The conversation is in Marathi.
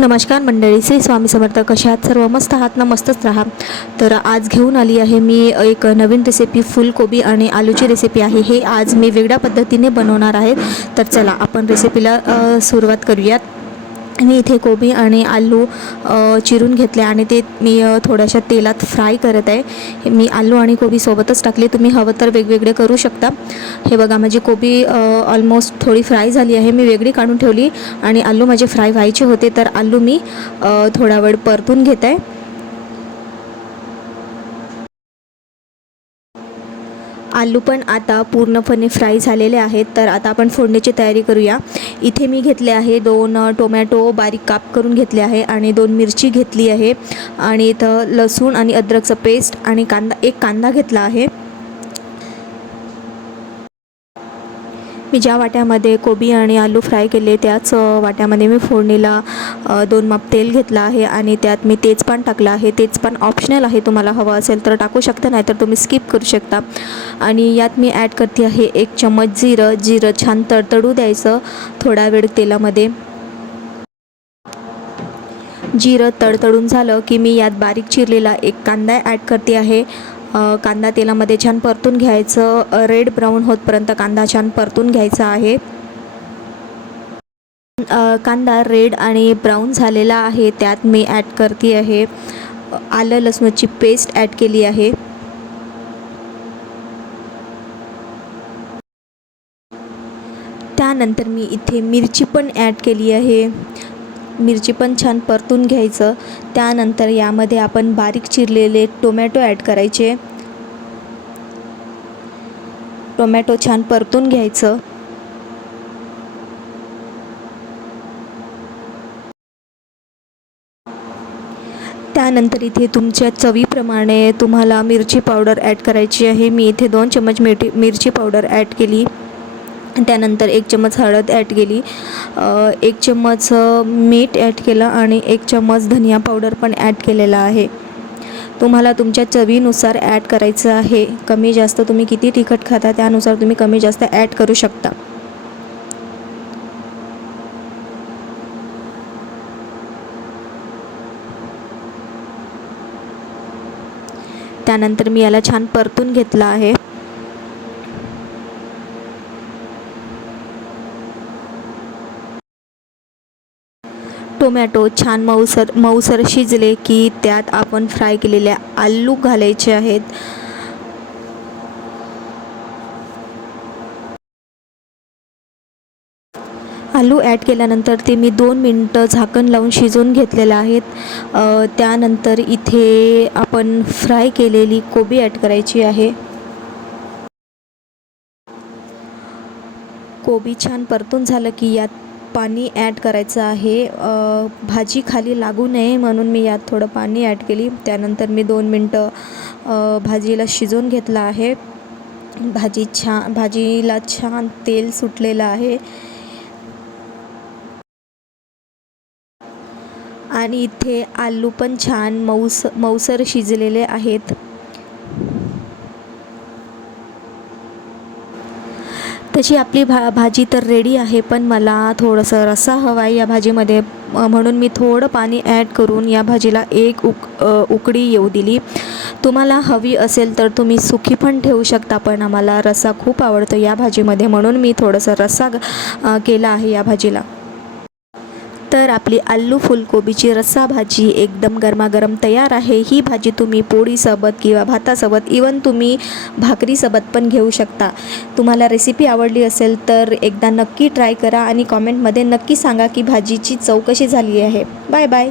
नमस्कार मंडळी श्री स्वामी समर्थ कशा आहात? सर्व मस्त आहात? ना मस्तच राहा. तर आज घेऊन आली आहे मी एक नवीन रेसिपी फुलकोबी आणि आलूची रेसिपी आहे. हे आज मी वेगळ्या पद्धतीने बनवणार आहे. तर चला आपण रेसिपीला सुरुवात करूयात. मी इथे कोबी आणि आलू चिरून घेतले आणि ते मी थोड्याशा तेलात फ्राय करत आहे. मी आलू आणि कोबी सोबतच टाकले. तुम्ही हवं तर वेगवेगळे करू शकता. हे बघा माझी कोबी ऑलमोस्ट थोडी फ्राय झाली आहे. मी वेगळी काढून ठेवली आणि आलू माझे फ्राय व्हायचे होते. तर आलू मी थोडा वेळ परतून घेत आहे. आलू पण आता पूर्णपणे फ्राय झालेले आहेत. तर आता आपण फोडणीची तयारी करूया. इथे मी घेतले आहे दोन टोमॅटो बारीक काप करून घेतले आहे आणि दोन मिरची घेतली आहे. आणि इथं लसूण आणि अद्रकचं पेस्ट आणि कांदा एक कांदा घेतला आहे. मी ज्या वाट्यामध्ये कोबी आणि आलू फ्राय केले त्याच वाट्यामध्ये मी फोडणीला दोन माप तेल घेतलं आहे आणि त्यात मी तेजपान टाकलं आहे. तेजपान ऑप्शनल आहे तुम्हाला हवं असेल तर टाकू शकता नाही तर तुम्ही स्किप करू शकता. आणि यात मी ॲड करते आहे एक चम्मच जिरं. जिरं छान तडतडू द्यायचं थोडा वेळ तेलामध्ये. जिरं तडतडून झालं की मी यात बारीक चिरलेला एक कांदा ॲड करते आहे. कांदा तेलामध्ये छान परतून घ्यायचं. रेड ब्राऊन होतपर्यंत कांदा छान परतून घ्यायचा आहे. कांदा रेड आणि ब्राऊन झालेला आहे. त्यात मी ॲड करते आहे. आलं लसणाची पेस्ट ॲड केली आहे. त्यानंतर मी इथे मिरची पण ॲड केली आहे. मिरची पण छान परतून घ्यायचं. त्यानंतर यामध्ये आपण बारीक चिरलेले टोमॅटो ॲड करायचे. टोमॅटो छान परतून घ्यायचं. त्यानंतर इथे तुमच्या चवीप्रमाणे तुम्हाला मिरची पावडर ॲड करायची आहे. मी इथे दोन चम्मच मिरची मिरची पावडर ॲड केली. त्यानंतर एक चम्मच हळद ॲड केली. एक चम्मच मीठ ॲड केलं आणि एक चम्मच धनिया पावडर पण ॲड केलेला आहे. तुम्हाला तुमच्या चवीनुसार ॲड करायचं आहे. कमी जास्त तुम्ही किती तिखट खाता त्यानुसार तुम्ही कमी जास्त ॲड करू शकता. त्यानंतर मी याला छान परतून घेतलं आहे. टोमॅटो छान मऊसर मऊसर शिजले की त्यात आपण फ्राय केलेले आलू घालायचे आहेत. आलू ॲड केल्यानंतर ते मी दोन मिनटं झाकण लावून शिजवून घेतलेलं आहेत. त्यानंतर इथे आपण फ्राय केलेली कोबी ॲड करायची आहे. कोबी छान परतून झालं की यात पाणी ॲड करायचं आहे. भाजी खाली लागू नये म्हणून मी यात थोडं पाणी ॲड केली. त्यानंतर मी दोन मिनटं भाजीला शिजवून घेतलं आहे. भाजी छान भाजीला छान तेल सुटलेलं आहे. आणि इथे आलू पण छान मऊस मऊसर शिजलेले आहेत. तशी आपली भा भाजी तर रेडी आहे पण मला थोडंसं रस्सा हवा आहे या भाजीमध्ये. म्हणून मी थोडं पाणी ॲड करून या भाजीला एक उक उकडी येऊ दिली. तुम्हाला हवी असेल तर तुम्ही सुखी पण ठेवू शकता पण आम्हाला रस्सा खूप आवडतो या भाजीमध्ये म्हणून मी थोडंसं रस्सा केला आहे या भाजीला. तर आपली आलू फुलकोबीची रस्सा भाजी एकदम गरमागरम तयार आहे. ही भाजी तुम्ही पोळीसोबत किंवा भातासोबत इवन तुम्ही भाकरीसोबत पण घेऊ शकता. तुम्हाला रेसिपी आवडली असेल तर एकदा नक्की ट्राय करा आणि कॉमेंटमध्ये नक्की सांगा की भाजीची चव कशी झाली आहे. Bye bye